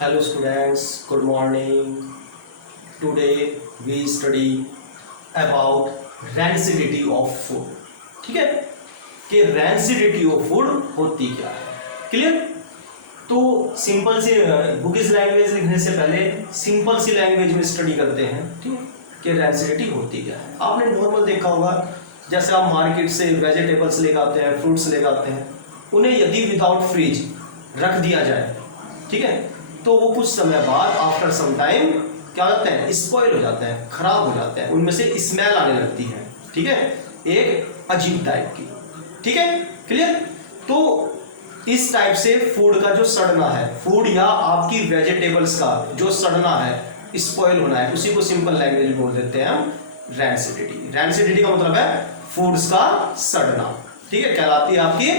Hello students, good morning. Today we study about rancidity of food. ठीक है कि rancidity of food होती क्या है, क्लियर? तो सिंपल सी बुकिश लैंग्वेज लिखने से पहले सिंपल सी लैंग्वेज में स्टडी करते हैं, ठीक है, कि rancidity होती क्या है। आपने नॉर्मल देखा होगा, जैसे आप मार्केट से वेजिटेबल्स लेकर आते हैं, फ्रूट्स लेकर आते हैं, उन्हें यदि विदाउट फ्रिज रख दिया जाए, ठीक है, तो वो कुछ समय बाद आफ्टर सम टाइम क्या हो जाते हैं, स्पॉइल हो जाते हैं, खराब हो जाते हैं, उनमें से स्मेल आने लगती है, ठीक है, एक अजीब टाइप की, ठीक है, क्लियर? तो इस टाइप से फूड का जो सड़ना है, फूड या आपकी वेजिटेबल्स का जो सड़ना है, स्पॉइल होना है, उसी को सिंपल लैंग्वेज में बोल देते हैं हम रैंसिडिटी। रैंसिडिटी का मतलब है फूड्स का सड़ना, ठीक है, कहलाती है आपकी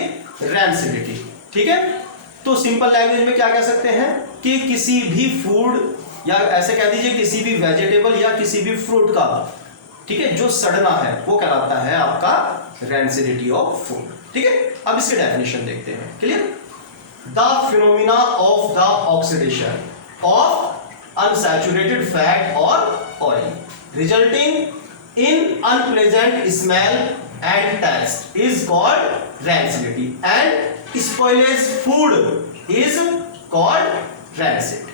रैंसिडिटी, ठीक है। तो सिंपल लैंग्वेज में क्या कह सकते हैं कि किसी भी फूड या ऐसे कह दीजिए किसी भी वेजिटेबल या किसी भी फ्रूट का, ठीक है, जो सड़ना है वो कहलाता है आपका रैंसिडिटी ऑफ फूड, ठीक है। अब इसके डेफिनेशन देखते हैं, clear? The phenomena of the oxidation of unsaturated fat और oil resulting in unpleasant smell and taste is called rancidity and spoilage food is called rancid,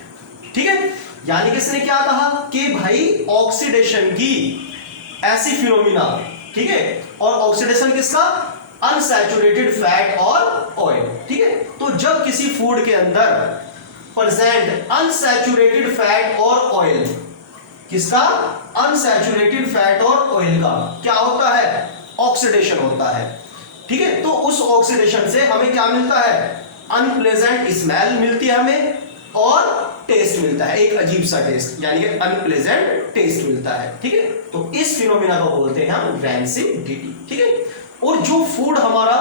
ठीक है। यानी कि इसने क्या कहा कि भाई ऑक्सीडेशन की ऐसी फिनोमिना, ठीक है, और ऑक्सीडेशन किसका, अनसैचुरेटेड फैट और ऑयल, ठीक है। तो जब किसी फूड के अंदर प्रेजेंट अनसैचुरेटेड फैट और ऑयल, किसका, अनसैचुरेटेड फैट और ऑयल का क्या होता है, ऑक्सीडेशन होता है, ठीक है। तो उस ऑक्सीडेशन से हमें क्या मिलता है, अनप्लेजेंट स्मेल मिलती है हमें और टेस्ट मिलता है, एक अजीब सा टेस्ट, यानी कि अनप्लेजेंट टेस्ट मिलता है, ठीक है। तो इस फिनोमिना को बोलते हैं हम रैंसिडिटी, ठीक है। और जो फूड हमारा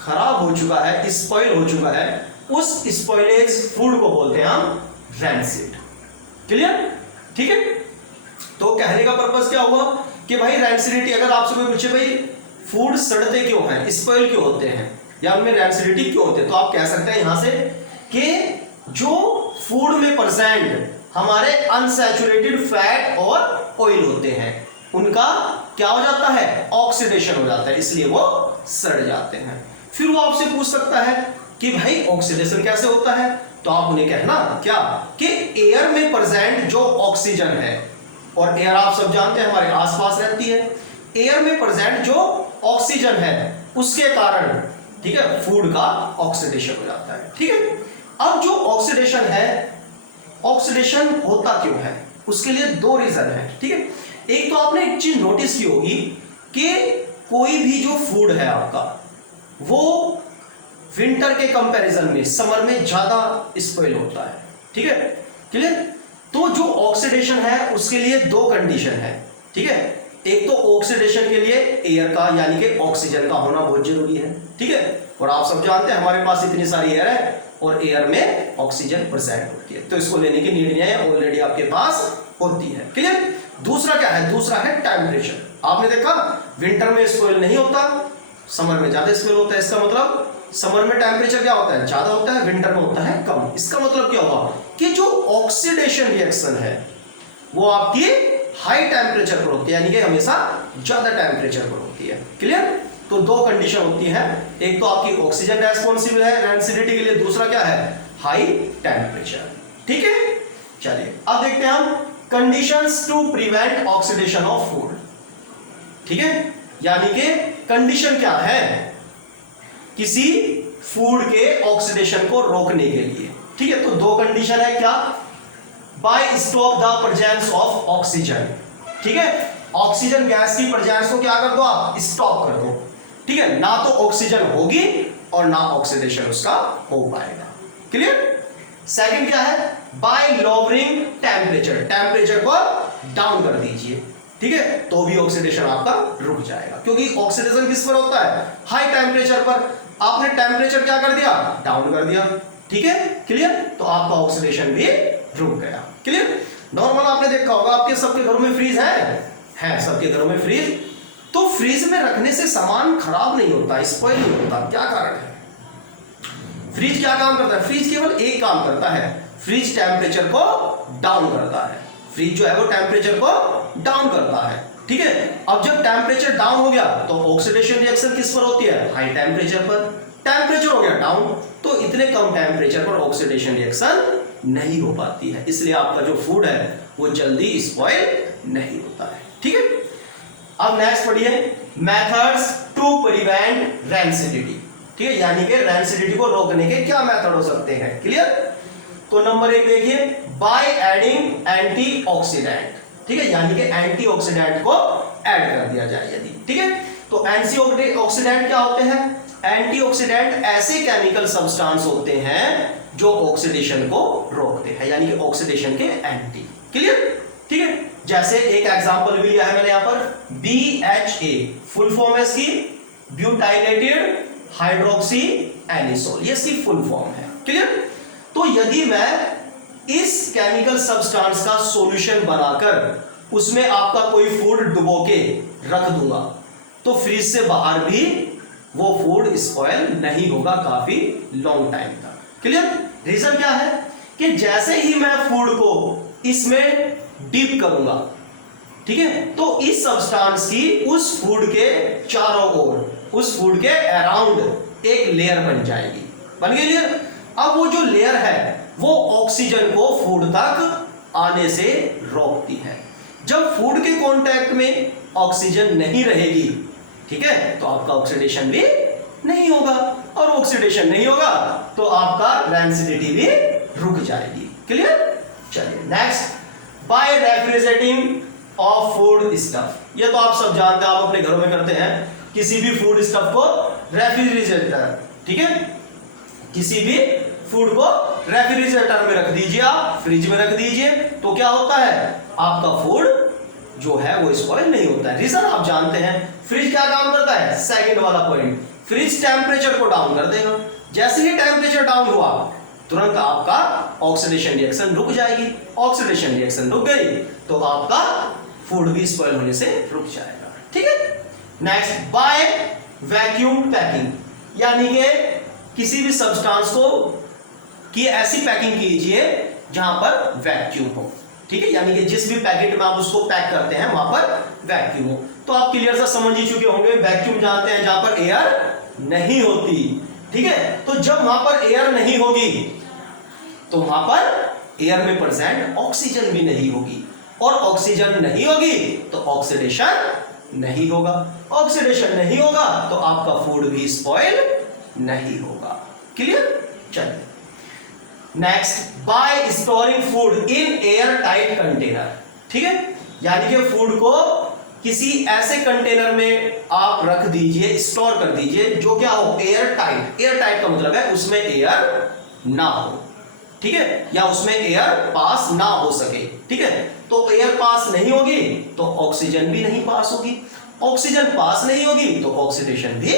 खराब हो चुका है, स्पॉइल हो चुका है, उस स्पॉइलेज फूड को बोलते हैं हम रैंसिड, क्लियर, ठीक है। तो कहने का पर्पस क्या हुआ कि भाई रैंसिडिटी, अगर आपसे कोई पूछे भाई फूड सड़ते क्यों हैं, स्पॉइल क्यों होते हैं, या उनमें रैंसिडिटी क्यों होते हैं, तो आप कह सकते हैं यहां से कि जो फूड में प्रेजेंट हमारे अनसैचुरेटेड फैट और ऑयल होते हैं, उनका क्या हो जाता है, ऑक्सीडेशन हो जाता है, इसलिए वो सड़ जाते हैं। फिर वो आपसे पूछ सकता है कि भाई ऑक्सीडेशन कैसे होता है, तो आप उन्हें कहना क्या कि एयर में प्रेजेंट जो ऑक्सीजन है, और एयर आप सब जानते हैं हमारे आसपास रहती है, एयर में प्रेजेंट जो ऑक्सीजन है उसके कारण, ठीक है, फूड का ऑक्सीडेशन हो जाता है, ठीक है। अब जो ऑक्सीडेशन है, ऑक्सीडेशन होता क्यों है, उसके लिए दो रीजन है, ठीक है। एक तो आपने एक चीज नोटिस की होगी कि कोई भी जो फूड है आपका, वो विंटर के कंपैरिजन में समर में ज्यादा स्पॉइल होता है, ठीक है, क्लियर। तो जो ऑक्सीडेशन है उसके लिए दो कंडीशन है, ठीक है। एक तो ऑक्सीडेशन के लिए एयर का यानी कि ऑक्सीजन का होना बहुत जरूरी है, ठीक है, और आप सब जानते हैं हमारे पास इतनी सारी एयर है और एयर में ऑक्सीजन प्रेजेंट होती है, तो इसको लेने की नीड नहीं है, ऑलरेडी आपके पास होती है, क्लियर। दूसरा क्या है, दूसरा है टेम्परेचर। आपने देखा विंटर में स्पॉइल नहीं होता, समर में ज्यादा स्पॉइल होता है, इसका मतलब समर में टेम्परेचर क्या होता है, ज्यादा होता है, विंटर में होता है कम। इसका मतलब क्या हुआ कि जो ऑक्सीडेशन रिएक्शन है वो आपकी हाई टेम्परेचर पर होती है, यानी कि हमेशा ज्यादा टेम्परेचर पर होती है, क्लियर। तो दो कंडीशन होती है, एक तो आपकी ऑक्सीजन रेस्पॉन्सिबल है रैंसिडिटी के लिए, दूसरा क्या है, हाई टेम्परेचर, ठीक है। चलिए अब देखते हैं हम conditions to prevent oxidation of food, ठीक है, यानी कि कंडीशन क्या है किसी फूड के ऑक्सीडेशन को रोकने के लिए, ठीक है। तो दो कंडीशन है, क्या, by stop the presence of oxygen, ठीक है, ऑक्सीजन गैस की प्रेजेंस को क्या कर दो, आप स्टॉप कर दो, ठीक है, ना तो ऑक्सीजन होगी और ना ऑक्सीडेशन उसका हो पाएगा, क्लियर। सेकंड क्या है, बाय लोअरिंग टेम्परेचर, टेम्परेचर को डाउन कर दीजिए, ठीक है, तो भी ऑक्सीडेशन आपका रुक जाएगा, क्योंकि ऑक्सीडेशन किस पर होता है, हाई टेम्परेचर पर। आपने टेम्परेचर क्या कर दिया, डाउन कर दिया, ठीक है, क्लियर, तो आपका ऑक्सीडेशन भी रुक गया, क्लियर। नॉर्मल आपने देखा होगा आपके सबके घरों में फ्रीज है सबके घरों में फ्रीज, तो फ्रीज में रखने से सामान खराब नहीं होता, स्पॉइल नहीं होता, क्या कारण है, फ्रिज क्या काम करता है, फ्रिज केवल एक काम करता है, फ्रिज टेम्परेचर को डाउन करता है। फ्रिज जो है वो टेम्परेचर को डाउन करता है, ठीक है। अब जब टेम्परेचर डाउन हो गया तो ऑक्सीडेशन रिएक्शन किस पर होती है? हाई टेम्परेचर पर। टेम्परेचर हो गया डाउन तो इतने कम टेम्परेचर पर ऑक्सीडेशन रिएक्शन नहीं हो पाती है, इसलिए आपका जो फूड है वो जल्दी स्पॉइल नहीं होता है, ठीक है। अब नेक्स्ट पढ़िए मेथड्स टू प्रिवेंट रैंसिडिटी, ठीक है, यानी कि रैंसिडिटी को रोकने के क्या मेथड हो सकते हैं, क्लियर। तो नंबर 1 देखिए बाय एडिंग एंटीऑक्सीडेंट, ठीक है, यानी कि एंटीऑक्सीडेंट को ऐड कर दिया जाए यदि, ठीक है। तो एंटीऑक्सीडेंट क्या होते हैं? एंटीऑक्सीडेंट ऐसे केमिकल सब्सटेंस होते हैं जो ऑक्सीडेशन को रोकते हैं, यानी कि ऑक्सीडेशन के एंटी, क्लियर, ठीक है। जैसे एक एग्जांपल भी लिया है मैंने यहां पर BHA, फुल फॉर्म है इसकी ब्यूटाइलेटेड हाइड्रोक्सी एनिसोल, ये इसकी फुल फॉर्म है, क्लियर। तो यदि मैं इस केमिकल सब्सटेंस का सॉल्यूशन बनाकर उसमें आपका कोई फूड डुबो के रख दूंगा तो फ्रिज से बाहर भी वो फूड स्पॉइल नहीं होगा काफी लॉन्ग टाइम तक, क्लियर। रीजन क्या है कि जैसे ही मैं फूड को इसमें डीप करूंगा, ठीक है, तो इस सब्सटेंस की उस फूड के चारों ओर, उस फूड के अराउंड एक लेयर बन जाएगी, बन गई लेयर। अब वो जो लेयर है वो ऑक्सीजन को फूड तक आने से रोकती है। जब फूड के कांटेक्ट में ऑक्सीजन नहीं रहेगी, ठीक है, तो आपका ऑक्सीडेशन भी नहीं होगा, और ऑक्सीडेशन नहीं होगा तो आपका रैंसिडिटी भी रुक जाएगी, क्लियर। चलिए next by refrigerating of food stuff, ये तो आप सब जानते हैं, आप अपने घरों में करते हैं, किसी भी फूड स्टफ को रेफ्रिजरेटर, ठीक है, किसी भी फूड को रेफ्रिजरेटर में रख दीजिए, आप फ्रिज में रख दीजिए, तो क्या होता है आपका फूड जो है वो स्पॉइल नहीं होता है। रीजन आप जानते हैं, फ्रिज क्या काम करता है? सेकंड वाला पॉइंट, फ्रिज टेम्परेचर को डाउन कर देगा। जैसे ही टेम्परेचर डाउन हुआ तुरंत आपका ऑक्सीडेशन रिएक्शन रुक जाएगी, ऑक्सीडेशन रिएक्शन रुक गई तो आपका फूड भी स्पॉइल होने से रुक जाएगा, ठीक है। नेक्स्ट बाय वैक्यूम पैकिंग, यानी कि किसी भी सब्सटेंस को की ऐसी पैकिंग कीजिए जहां पर वैक्यूम हो, ठीक है, यानी कि जिस भी पैकेट में आप उसको पैक करते हैं वहां पर वैक्यूम हो। तो आप क्लियर सा समझ ही चुके होंगे, वैक्यूम जानते हैं जहां पर एयर नहीं होती, ठीक है। तो जब वहां पर एयर नहीं होगी तो वहां पर एयर में प्रेजेंट ऑक्सीजन भी नहीं होगी, और ऑक्सीजन नहीं होगी तो ऑक्सीडेशन नहीं होगा, ऑक्सीडेशन नहीं होगा तो आपका फूड भी स्पॉइल नहीं होगा, क्लियर। चलिए next bye storing food in air tight container, ठीक है, यानी कि फूड को किसी ऐसे कंटेनर में आप रख दीजिए, स्टोर कर दीजिए जो क्या हो एयर टाइट। एयर टाइट का मतलब है उसमें एयर ना हो, ठीक है, या उसमें एयर पास ना हो सके, ठीक है। तो एयर पास नहीं होगी तो ऑक्सीजन भी नहीं पास होगी, ऑक्सीजन पास नहीं होगी तो ऑक्सीडेशन भी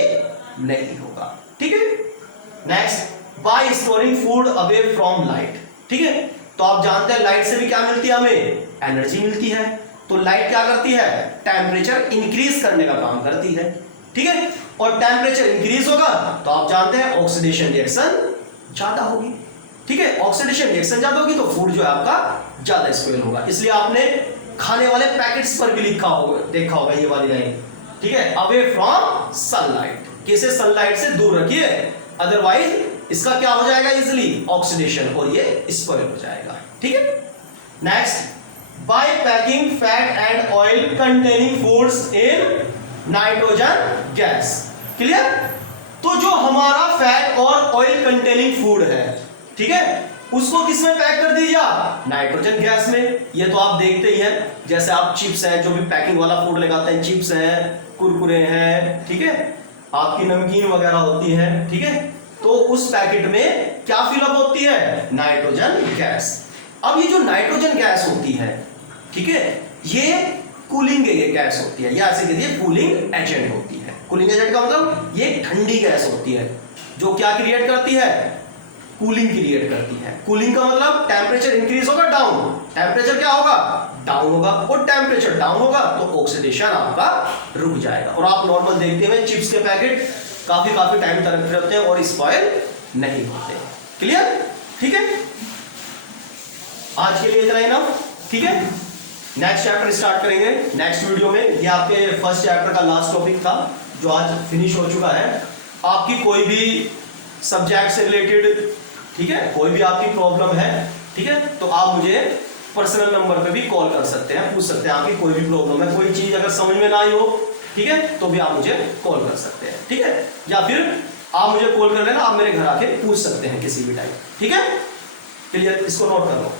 नहीं होगा, ठीक है। Next bye storing food away from light, ठीक है। तो आप जानते हैं लाइट से भी क्या मिलती है, हमें एनर्जी मिलती है। तो लाइट क्या करती है? टेम्परेचर इंक्रीज करने का काम करती है, ठीक है। और टेम्परेचर इंक्रीज होगा तो आप जानते हैं ऑक्सीडेशन रिएक्शन ज्यादा होगी, ठीक है। ऑक्सीडेशन रिएक्शन ज्यादा होगी तो फूड जो है आपका ज्यादा स्पॉइल होगा। इसलिए आपने खाने वाले पैकेट्स पर भी लिखा होगा, देखा होगा ये वाली लाइन, ठीक है, अवे फ्रॉम सनलाइट, कैसे सनलाइट से दूर रखिए, अदरवाइज इसका क्या हो जाएगा इजिली ऑक्सीडेशन और ये स्पॉइल हो जाएगा, ठीक है। Next by packing fat and oil containing foods in nitrogen gas, clear. तो जो हमारा फैट और ऑयल कंटेनिंग फूड है, ठीक है, उसको किसमें पैक कर दीजिए? नाइट्रोजन गैस में। ये तो आप देखते ही हैं, जैसे आप चिप्स है, जो भी पैकिंग वाला फूड लगाते हैं, चिप्स है, कुरकुरे हैं, ठीक है, आपकी नमकीन वगैरह होती है, ठीक है, तो उस पैकेट में क्या फिलअप होती है? Nitrogen gas. अब ये जो नाइट्रोजन गैस होती है, ठीक है, ये कूलिंग गैस होती है, या ऐसे कहिए कूलिंग एजेंट होती है। कूलिंग एजेंट का मतलब ये ठंडी गैस होती है जो क्या क्रिएट करती है? कूलिंग क्रिएट करती है। कूलिंग का मतलब टेम्परेचर इंक्रीज होगा, डाउन, टेम्परेचर क्या होगा? डाउन होगा, और टेम्परेचर डाउन होगा तो ऑक्सीडेशन आपका रुक जाएगा। और आप नॉर्मल देखते हैं चिप्स के पैकेट काफी टाइम तक रहते हैं और स्पॉइल नहीं होते, क्लियर, ठीक है। आज के लिए इतना ही ना, ठीक है। नेक्स्ट चैप्टर स्टार्ट करेंगे नेक्स्ट वीडियो में। ये आपके फर्स्ट चैप्टर का लास्ट टॉपिक था जो आज फिनिश हो चुका है। आपकी कोई भी सब्जेक्ट से रिलेटेड, ठीक है, कोई भी आपकी प्रॉब्लम है, ठीक है, तो आप मुझे पर्सनल नंबर पे भी कॉल कर सकते हैं, पूछ सकते हैं आपकी कोई भी प्रॉब्लम है, कोई चीज अगर समझ में ना आई हो, ठीक है, तो भी आप मुझे कॉल कर सकते हैं, ठीक है, या फिर आप मुझे कॉल कर लेना, आप मेरे घर आके पूछ सकते हैं किसी भी टाइम, ठीक है। क्लियर, इसको नोट कर लो।